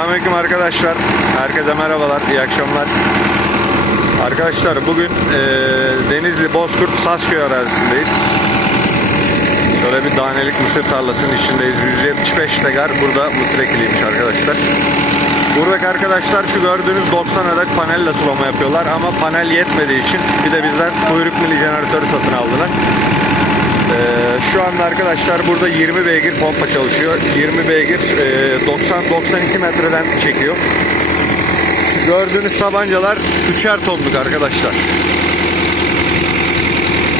Selamünaleyküm arkadaşlar. Herkese merhabalar, iyi akşamlar. Arkadaşlar bugün eee, Denizli Bozkurt Sasköy arazisindeyiz. Şöyle bir danelik mısır tarlasının içindeyiz. 175 tegar burada mısır ekiliymiş arkadaşlar. Buradaki arkadaşlar şu gördüğünüz 90 adet panelle sulama yapıyorlar ama panel yetmediği için bir de bizden kuyruk mili jeneratörü satın aldılar. Şu anda arkadaşlar burada 20 beygir pompa çalışıyor. 20 beygir e, 90-92 metreden çekiyor. Şu gördüğünüz tabancalar 3'er tonluk arkadaşlar.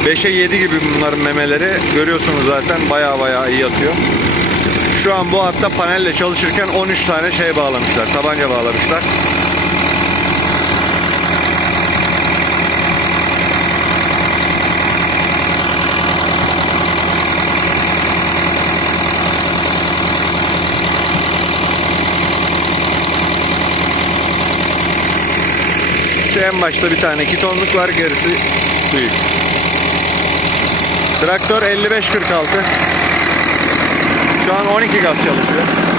5'e 7 gibi bunların memeleri. Görüyorsunuz zaten baya baya iyi atıyor. Şu an bu hatta panelle çalışırken 13 tane şey bağlamışlar. Tabanca bağlamışlar. Şu en başta bir tane 2 tonluk var gerisi büyük. Traktör 5546. Şu an 12 gaz çalışıyor.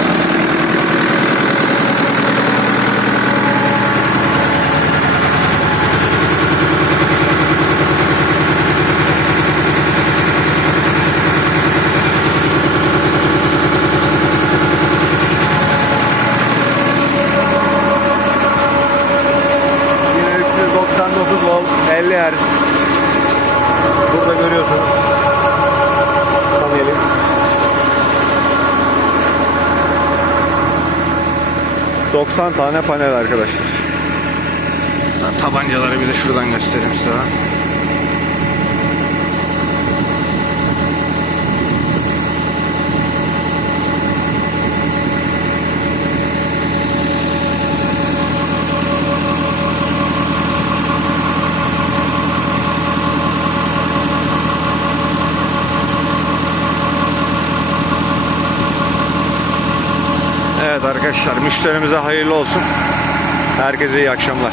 ...90 tane panel arkadaşlar. Tabancaları bir de şuradan göstereyim size. Arkadaşlar müşterimize hayırlı olsun. Herkese iyi akşamlar.